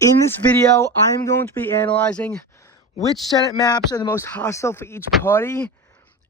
In this video, I'm going to be analyzing which Senate maps are the most hostile for each party.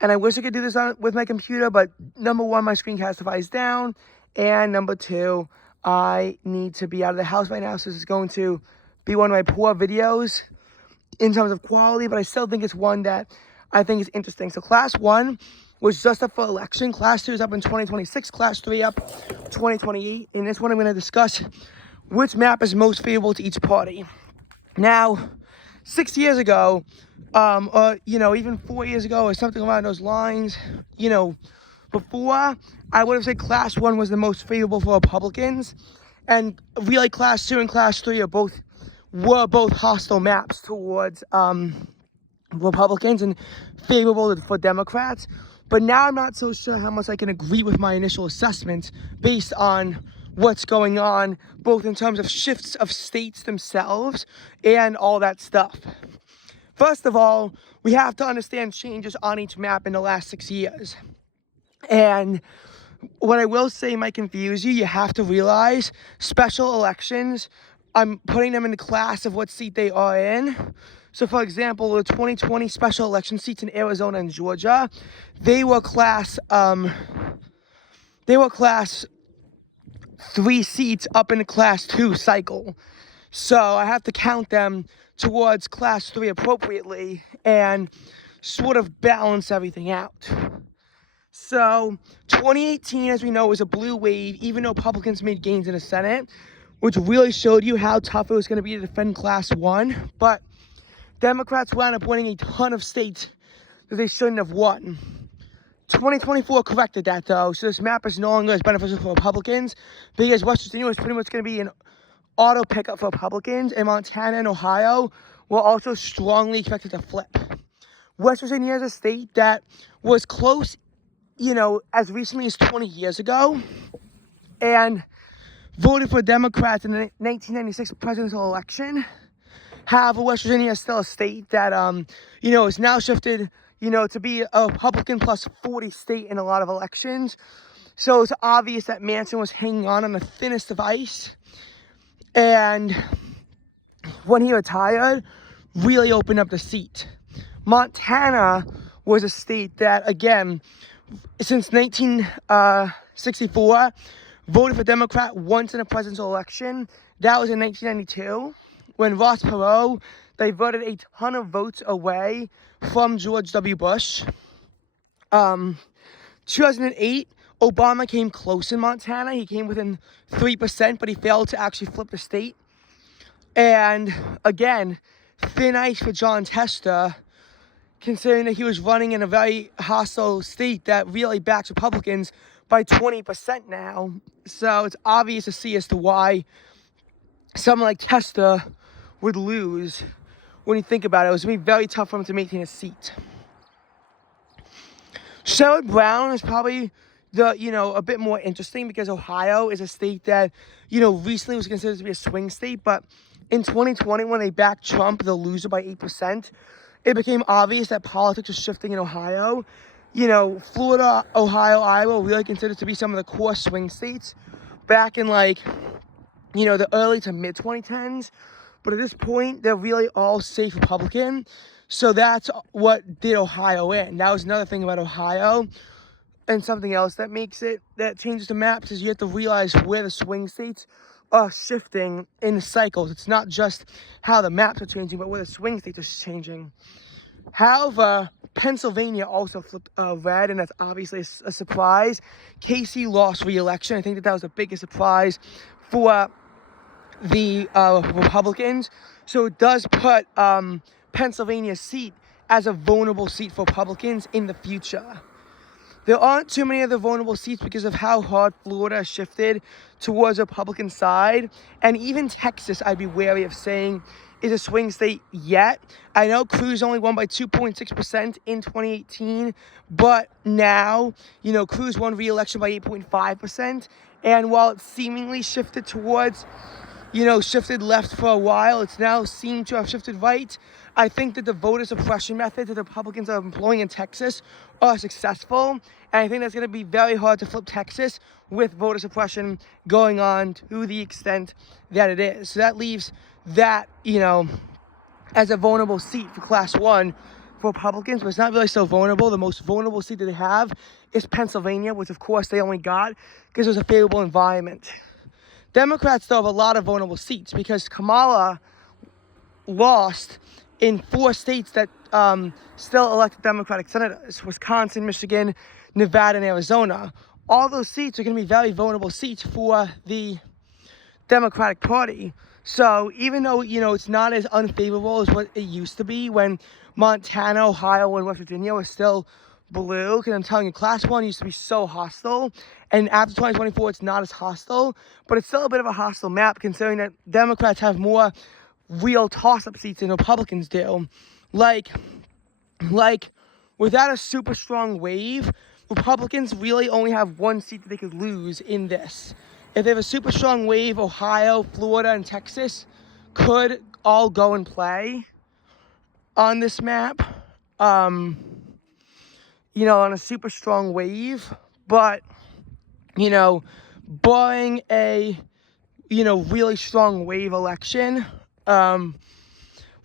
And I wish I could do this with my computer, but number one, my Screencastify is down. And number two, I need to be out of the house right now, so this is going to be one of my poor videos in terms of quality, but I still think it's one that I think is interesting. So Class 1 was just up for election. Class 2 is up in 2026. Class 3 up 2028. In this one, I'm going to discuss which map is most favorable to each party. Now, 6 years ago, or, even 4 years ago or something along those lines, before, I would have said Class 1 was the most favorable for Republicans. And really, Class 2 and Class 3 were both hostile maps towards Republicans and favorable for Democrats. But now I'm not so sure how much I can agree with my initial assessment based on what's going on, both in terms of shifts of states themselves and all that stuff. First of all, we have to understand changes on each map in the last 6 years. And what I will say might confuse you. You have to realize special elections, I'm putting them in the class of what seat they are in. So, for example, the 2020 special election seats in Arizona and Georgia, they were class 3 seats up in the class 2 cycle. So I have to count them towards class 3 appropriately and sort of balance everything out. So 2018, as we know, was a blue wave, even though Republicans made gains in the Senate, which really showed you how tough it was going to be to defend Class 1. But Democrats wound up winning a ton of states that they shouldn't have won. 2024 corrected that, though, so this map is no longer as beneficial for Republicans because West Virginia was pretty much going to be an auto pickup for Republicans, and Montana and Ohio were also strongly expected to flip. West Virginia is a state that was close, as recently as 20 years ago, and voted for Democrats in the 1996 presidential election. However, West Virginia is still a state that, is now shifted, to be a Republican plus 40 state in a lot of elections. So it's obvious that Manchin was hanging on the thinnest of ice. And when he retired, really opened up the seat. Montana was a state that, again, since 1964, voted for Democrat once in a presidential election. That was in 1992, when Ross Perot diverted a ton of votes away from George W. Bush. 2008, Obama came close in Montana. He came within 3%, but he failed to actually flip the state. And again, thin ice for Jon Tester, considering that he was running in a very hostile state that really backs Republicans by 20% now. So it's obvious to see as to why someone like Tester would lose. When you think about it, it was going to be very tough for him to maintain a seat. Sherrod Brown is probably a bit more interesting because Ohio is a state that, recently was considered to be a swing state, but in 2020, when they backed Trump, the loser, by 8%, it became obvious that politics was shifting in Ohio. Florida, Ohio, Iowa were really considered to be some of the core swing states back in the early to mid 2010s. But at this point, they're really all safe Republican. So that's what did Ohio in. That was another thing about Ohio. And something else that changes the maps is you have to realize where the swing states are shifting in the cycles. It's not just how the maps are changing, but where the swing states are changing. However, Pennsylvania also flipped red, and that's obviously a surprise. Casey lost re-election. I think that was the biggest surprise for the Republicans. So it does put Pennsylvania's seat as a vulnerable seat for Republicans in the future. There aren't too many other vulnerable seats because of how hard Florida shifted towards the Republican side. And even Texas, I'd be wary of saying is a swing state yet. I know Cruz only won by 2.6% in 2018, but now, Cruz won re-election by 8.5%. And while it seemingly shifted towards shifted left for a while. It's now seemed to have shifted right. I think that the voter suppression methods that the Republicans are employing in Texas are successful. And I think that's going to be very hard to flip Texas with voter suppression going on to the extent that it is. So that leaves that, as a vulnerable seat for Class 1 for Republicans, but it's not really so vulnerable. The most vulnerable seat that they have is Pennsylvania, which of course they only got because it was a favorable environment. Democrats still have a lot of vulnerable seats because Kamala lost in 4 states that still elected Democratic senators: Wisconsin, Michigan, Nevada, and Arizona. All those seats are going to be very vulnerable seats for the Democratic Party. So even though, it's not as unfavorable as what it used to be when Montana, Ohio, and West Virginia were still blue, because I'm telling you, Class 1 used to be so hostile, and after 2024, it's not as hostile, but it's still a bit of a hostile map, considering that Democrats have more real toss-up seats than Republicans do. Like, without a super strong wave, Republicans really only have 1 seat that they could lose in this. If they have a super strong wave, Ohio, Florida, and Texas could all go and play on this map, on a super strong wave. But, barring a, really strong wave election,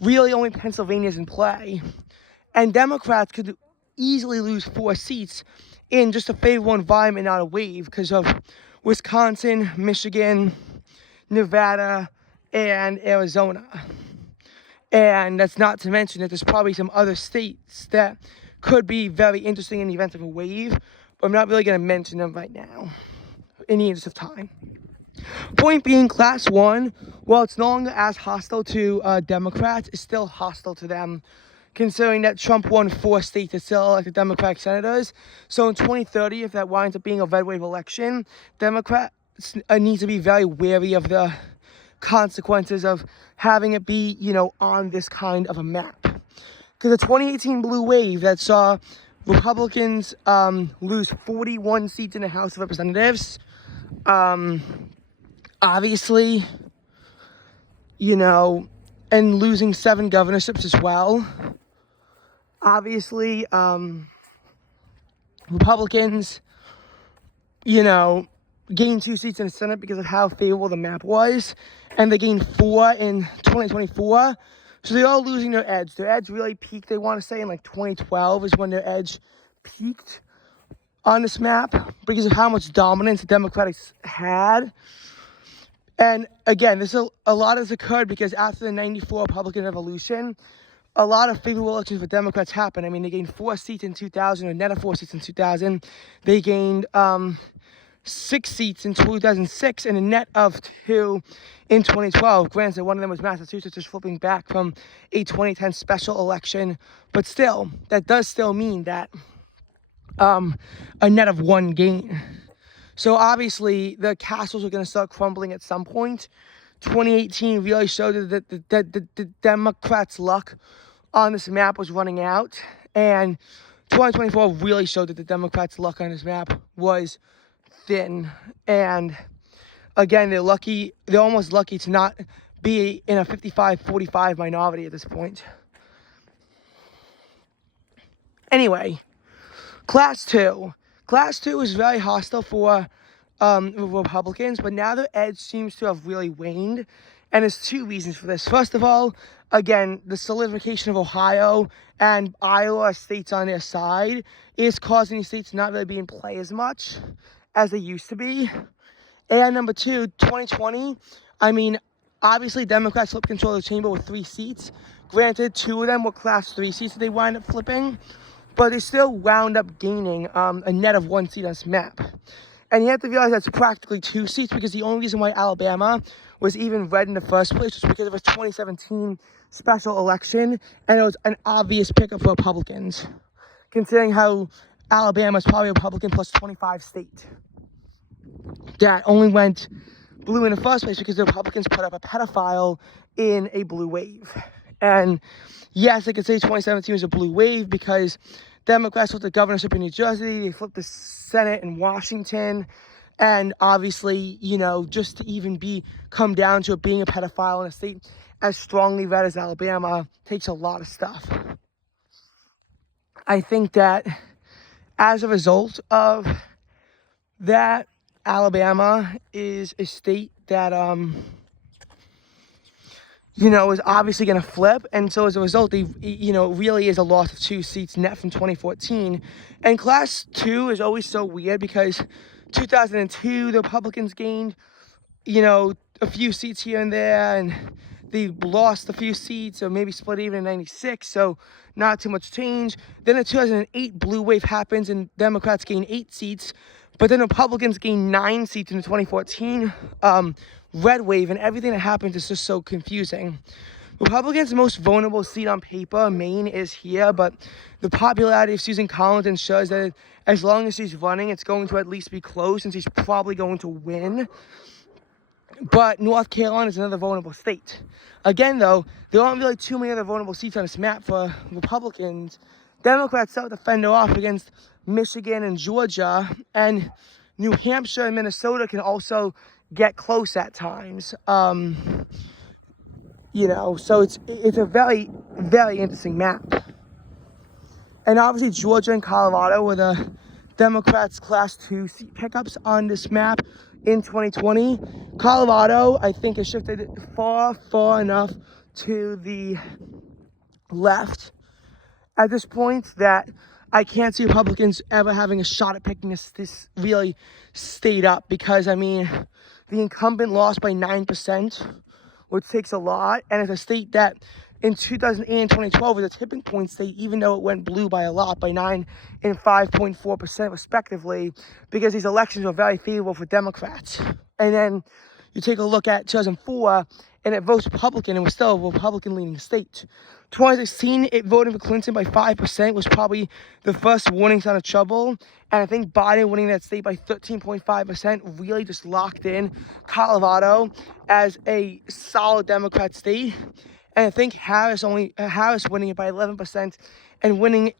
really only Pennsylvania's in play. And Democrats could easily lose 4 seats in just a favorable environment, not a wave, because of Wisconsin, Michigan, Nevada, and Arizona. And that's not to mention that there's probably some other states that could be very interesting in the event of a wave, but I'm not really going to mention them right now in the interest of time. Point being, Class 1, while it's no longer as hostile to Democrats, is still hostile to them, considering that Trump won 4 states that still elected Democratic senators. So in 2030, if that winds up being a red wave election, Democrats need to be very wary of the consequences of having it be, on this kind of a map. Because the 2018 blue wave that saw Republicans lose 41 seats in the House of Representatives, obviously, and losing 7 governorships as well. Obviously, Republicans, gained 2 seats in the Senate because of how favorable the map was, and they gained 4 in 2024. So they're all losing their edge. Their edge really peaked, they want to say, in 2012 is when their edge peaked on this map because of how much dominance the Democrats had. And again, a lot has occurred because after the 94 Republican Revolution, a lot of favorable elections for Democrats happened. I mean, they gained 4 seats in 2000, a net of 4 seats in 2000. They gained 6 seats in 2006 and a net of 2 in 2012. Granted, one of them was Massachusetts, just flipping back from a 2010 special election. But still, that does still mean that a net of 1 gain. So obviously, the castles are going to start crumbling at some point. 2018 really showed that the Democrats' luck on this map was running out. And 2024 really showed that the Democrats' luck on this map was thin. And again, they're almost lucky to not be in a 55-45 minority at this point. Anyway, Class 2. Class 2 is very hostile for Republicans, but now their edge seems to have really waned. And there's 2 reasons for this. First of all, again, the solidification of Ohio and Iowa states on their side is causing these states to not really be in play as much as they used to be. And number 2, 2020, I mean, obviously Democrats flipped control of the chamber with 3 seats. Granted, 2 of them were Class 3 seats that they wind up flipping, but they still wound up gaining a net of 1 seat on this map. And you have to realize that's practically 2 seats because the only reason why Alabama was even red in the first place was because of a 2017 special election, and it was an obvious pickup for Republicans, considering how Alabama is probably a Republican plus 25 state that only went blue in the first place because the Republicans put up a pedophile in a blue wave. And yes, I could say 2017 was a blue wave because Democrats flipped the governorship in New Jersey, they flipped the Senate in Washington, And obviously, just to even come down to it being a pedophile in a state as strongly red as Alabama takes a lot of stuff. I think that as a result of that, Alabama is a state that, is obviously going to flip. And so as a result, it really is a loss of 2 seats net from 2014. And Class 2 is always so weird because 2002, the Republicans gained, a few seats here and there, and they lost a few seats, or maybe split even in 96, so not too much change. Then in 2008, blue wave happens, and Democrats gain 8 seats, but then Republicans gain 9 seats in the 2014 red wave, and everything that happens is just so confusing. Republicans' most vulnerable seat on paper, Maine, is here, but the popularity of Susan Collins ensures that as long as she's running, it's going to at least be close, and she's probably going to win. But North Carolina is another vulnerable state. Again, though, there aren't really too many other vulnerable seats on this map for Republicans. Democrats start to fend off against Michigan and Georgia, and New Hampshire and Minnesota can also get close at times. So it's a very, very interesting map. And obviously Georgia and Colorado were the Democrats' Class 2 seat pickups on this map in 2020. Colorado, I think, has shifted far, far enough to the left at this point that I can't see Republicans ever having a shot at picking this really state up, because, the incumbent lost by 9%, which takes a lot, and it's a state that in 2008 and 2012 was a tipping point state, even though it went blue by a lot, by 9 and 5.4% respectively, because these elections were very favorable for Democrats. And then you take a look at 2004, and it votes Republican, and was still a Republican-leaning state. 2016, it voted for Clinton by 5%, was probably the first warning sign of trouble. And I think Biden winning that state by 13.5% really just locked in Colorado as a solid Democrat state. And I think Harris winning it by 11% and winning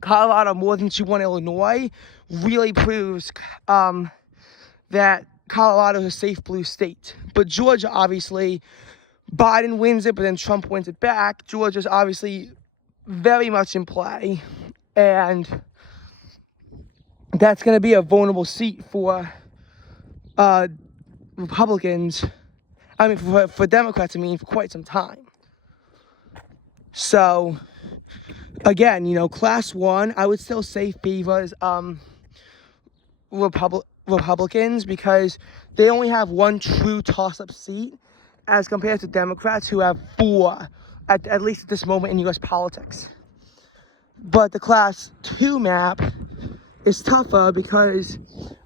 Colorado more than she won Illinois really proves that Colorado is a safe blue state. But Georgia, obviously, Biden wins it, but then Trump wins it back. Georgia's obviously very much in play, and that's going to be a vulnerable seat for Republicans. For Democrats, for quite some time. So, again, Class 1, I would still say favors Republicans, because they only have one true toss-up seat as compared to Democrats, who have 4, at least at this moment in U.S. politics. But the Class 2 map is tougher because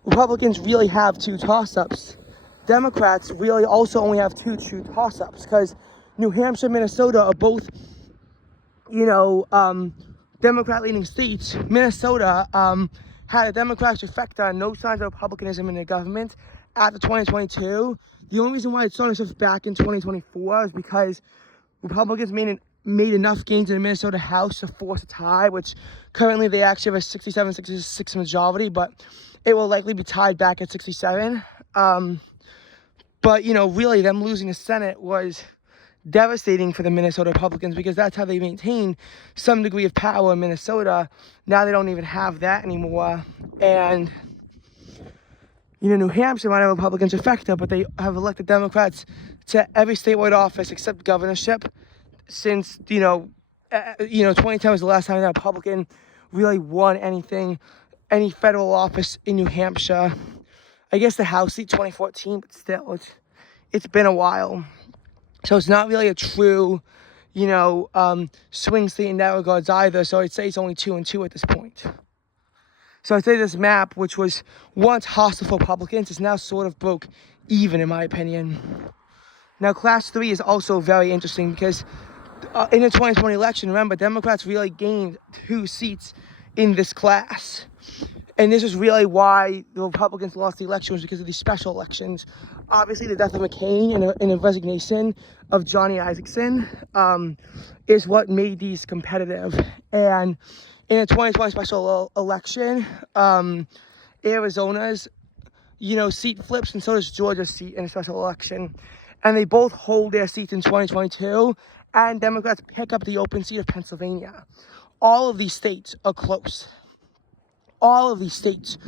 Republicans really have 2 toss-ups. Democrats really also only have 2 true toss-ups, because New Hampshire and Minnesota are both, Democrat-leaning states. Minnesota had a Democratic trifecta, no signs of republicanism in their government after 2022. The only reason why it's starting to shift back in 2024 is because Republicans made enough gains in the Minnesota House to force a tie, which currently they actually have a 67-66 majority, but it will likely be tied back at 67. But, really them losing the Senate was devastating for the Minnesota Republicans, because that's how they maintain some degree of power in Minnesota. Now they don't even have that anymore. And, New Hampshire might have Republicans trifecta, but they have elected Democrats to every statewide office except governorship since, 2010 was the last time that Republican really won any federal office in New Hampshire. I guess the House seat 2014, but still, it's been a while. So it's not really a true, swing state in that regards either. So I'd say it's only 2-2 at this point. So I'd say this map, which was once hostile for Republicans, is now sort of broke even, in my opinion. Now, Class 3 is also very interesting because in the 2020 election, remember, Democrats really gained 2 seats in this class. And this is really why the Republicans lost the election, was because of these special elections. Obviously, the death of McCain and the resignation of Johnny Isakson is what made these competitive. And in the 2020 special election, Arizona's seat flips, and so does Georgia's seat in a special election. And they both hold their seats in 2022, and Democrats pick up the open seat of Pennsylvania. All of these states are close. All of these states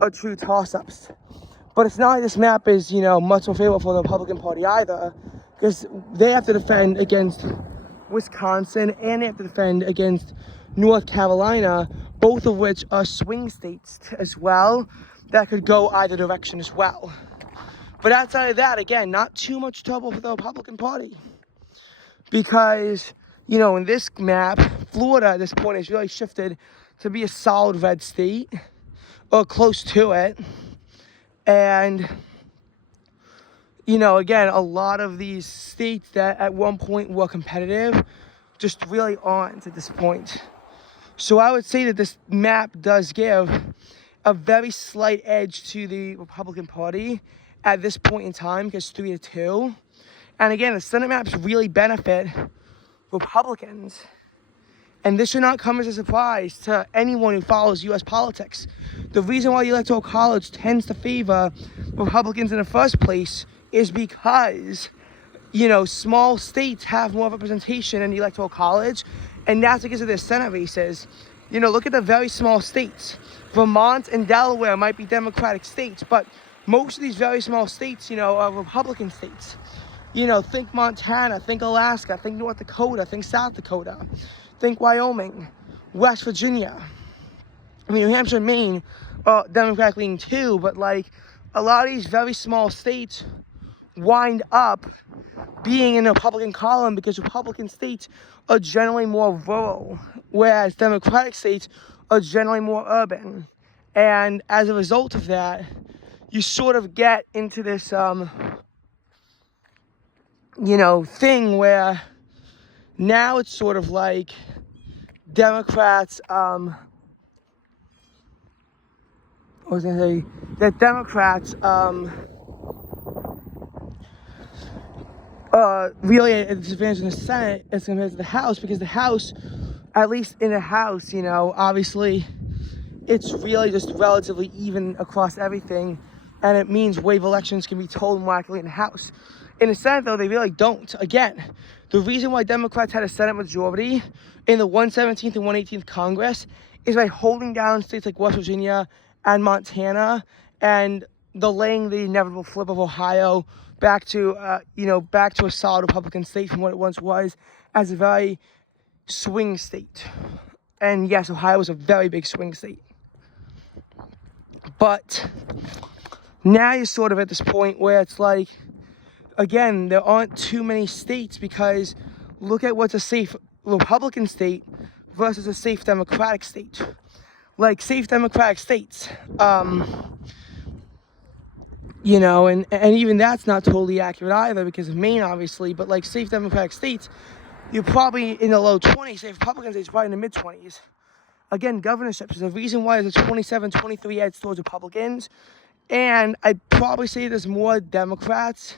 are true toss-ups. But it's not like this map is, much more favorable for the Republican Party either, because they have to defend against Wisconsin and they have to defend against North Carolina, both of which are swing states as well, that could go either direction as well. But outside of that, again, not too much trouble for the Republican Party. Because, in this map, Florida at this point has really shifted to be a solid red state, or close to it. And, again, a lot of these states that at one point were competitive just really aren't at this point. So I would say that this map does give a very slight edge to the Republican Party at this point in time, because 3-2. And again, the Senate maps really benefit Republicans. And this should not come as a surprise to anyone who follows U.S. politics. The reason why the Electoral College tends to favor Republicans in the first place is because, small states have more representation in the Electoral College, and that's because of their Senate races. Look at the very small states. Vermont and Delaware might be Democratic states, but most of these very small states, are Republican states. Think Montana, think Alaska, think North Dakota, think South Dakota, think Wyoming, West Virginia. New Hampshire and Maine are Democratic leaning too, but a lot of these very small states wind up being in the Republican column because Republican states are generally more rural, whereas Democratic states are generally more urban. And as a result of that, you sort of get into this, thing where now it's sort of like Democrats, really at a disadvantage in the Senate as compared to the House, because the House, at least in the House, obviously it's really just relatively even across everything, and it means wave elections can be told more accurately in the House. In the Senate, though, they really don't. Again, the reason why Democrats had a Senate majority in the 117th and 118th Congress is by holding down states like West Virginia and Montana, and delaying the inevitable flip of Ohio back to a solid Republican state from what it once was, as a very swing state. And yes, Ohio was a very big swing state. But now you're sort of at this point where it's like, again, there aren't too many states, because look at what's a safe Republican state versus a safe Democratic state. Like safe Democratic states, and even that's not totally accurate either because of Maine, obviously, but like safe Democratic states, you're probably in the low 20s. Safe Republican states, probably in the mid 20s. Again, governorships is the reason why there's a 27-23 edge towards Republicans. And I'd probably say there's more Democrats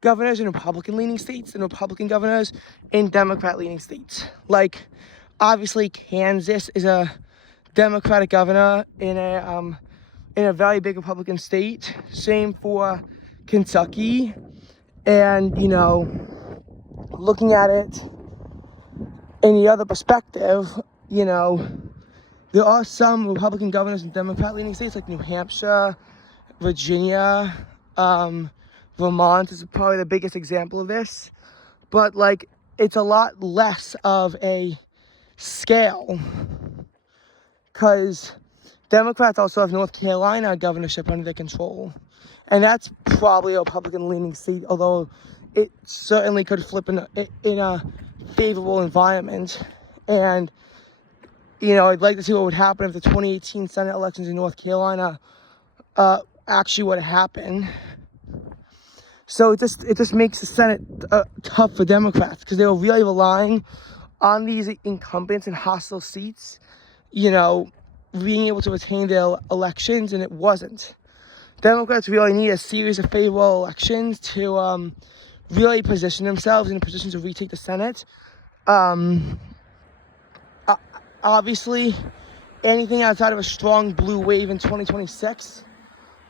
governors in Republican-leaning states than Republican governors in Democrat-leaning states. Like, obviously, Kansas is a Democratic governor in a very big Republican state. Same for Kentucky. And, looking at it in the other perspective, there are some Republican governors in Democrat-leaning states like New Hampshire, Virginia, Vermont is probably the biggest example of this. But, it's a lot less of a scale, because Democrats also have North Carolina governorship under their control. And that's probably a Republican-leaning seat, although it certainly could flip in a favorable environment. And, I'd like to see what would happen if the 2018 Senate elections in North Carolina actually would happen. So it just makes the Senate tough for Democrats, because they were really relying on these incumbents in hostile seats, being able to retain their elections, and it wasn't. Democrats really need a series of favorable elections to really position themselves in a position to retake the Senate. Obviously, anything outside of a strong blue wave in 2026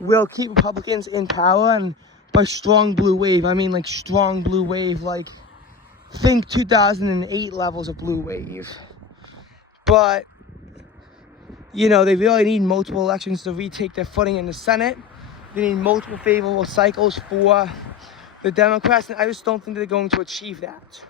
will keep Republicans in power. And by strong blue wave, I mean like strong blue wave, like think 2008 levels of blue wave. But, you know, they really need multiple elections to retake their footing in the Senate. They need multiple favorable cycles for the Democrats, and I just don't think they're going to achieve that.